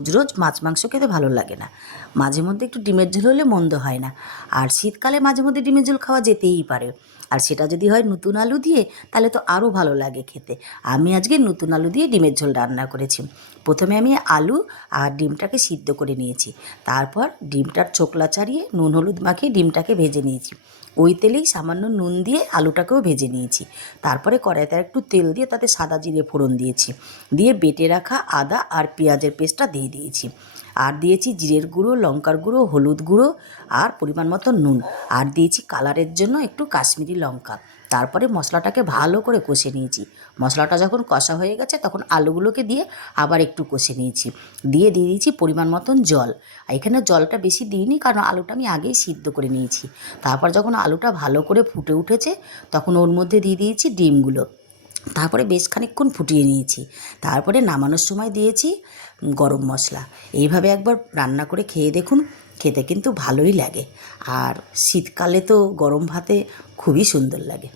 রোজ রোজ মাছ মাংস খেতে ভালো লাগে না, মাঝে মধ্যে একটু ডিমের ঝোল হলে মন্দ হয় না। আর শীতকালে মাঝে মধ্যে ডিমের ঝোল খাওয়া যেতেই পারে, আর সেটা যদি হয় নতুন আলু দিয়ে তাহলে তো আরও ভালো লাগে খেতে। আমি আজকে নতুন আলু দিয়ে ডিমের ঝোল রান্না করেছি। প্রথমে আমি আলু আর ডিমটাকে সিদ্ধ করে নিয়েছি, তারপর ডিমটার ছোকলা ছাড়িয়ে নুন হলুদ মাখিয়ে ডিমটাকে ভেজে নিয়েছি। ওই তেলেই সামান্য নুন দিয়ে আলুটাকেও ভেজে নিয়েছি। তারপরে কড়াইতে একটু তেল দিয়ে তাতে সাদা জিরে ফোড়ন দিয়েছি, দিয়ে বেটে রাখা আদা আর পেঁয়াজের পেস্টটা দিয়ে দিয়েছি। আর দিয়েছি জিরের গুঁড়ো, লঙ্কার গুঁড়ো, হলুদ গুঁড়ো আর পরিমাণ মতো নুন, আর দিয়েছি কালারের জন্য একটু কাশ্মীরি লঙ্কা। তারপরে মশলাটাকে ভালো করে কষে নিয়েছি। মশলাটা যখন কষা হয়ে গেছে তখন আলুগুলোকে দিয়ে আবার একটু কষে নিয়েছি, দিয়ে দিয়েছি পরিমাণ মতন জল। এখানে জলটা বেশি দিইনি, কারণ আলুটা আমি আগেই সিদ্ধ করে নিয়েছি। তারপর যখন আলুটা ভালো করে ফুটে উঠেছে তখন ওর মধ্যে দিয়ে দিয়েছি ডিমগুলো। তারপরে বেশ খানিকক্ষণ ফুটিয়ে নিয়েছি। তারপরে নামানোর সময় দিয়েছি গরম মশলা। এইভাবে একবার রান্না করে খেয়ে দেখুন, খেতে কিন্তু ভালোই লাগে। আর শীতকালে তো গরম ভাতে খুবই সুন্দর লাগে।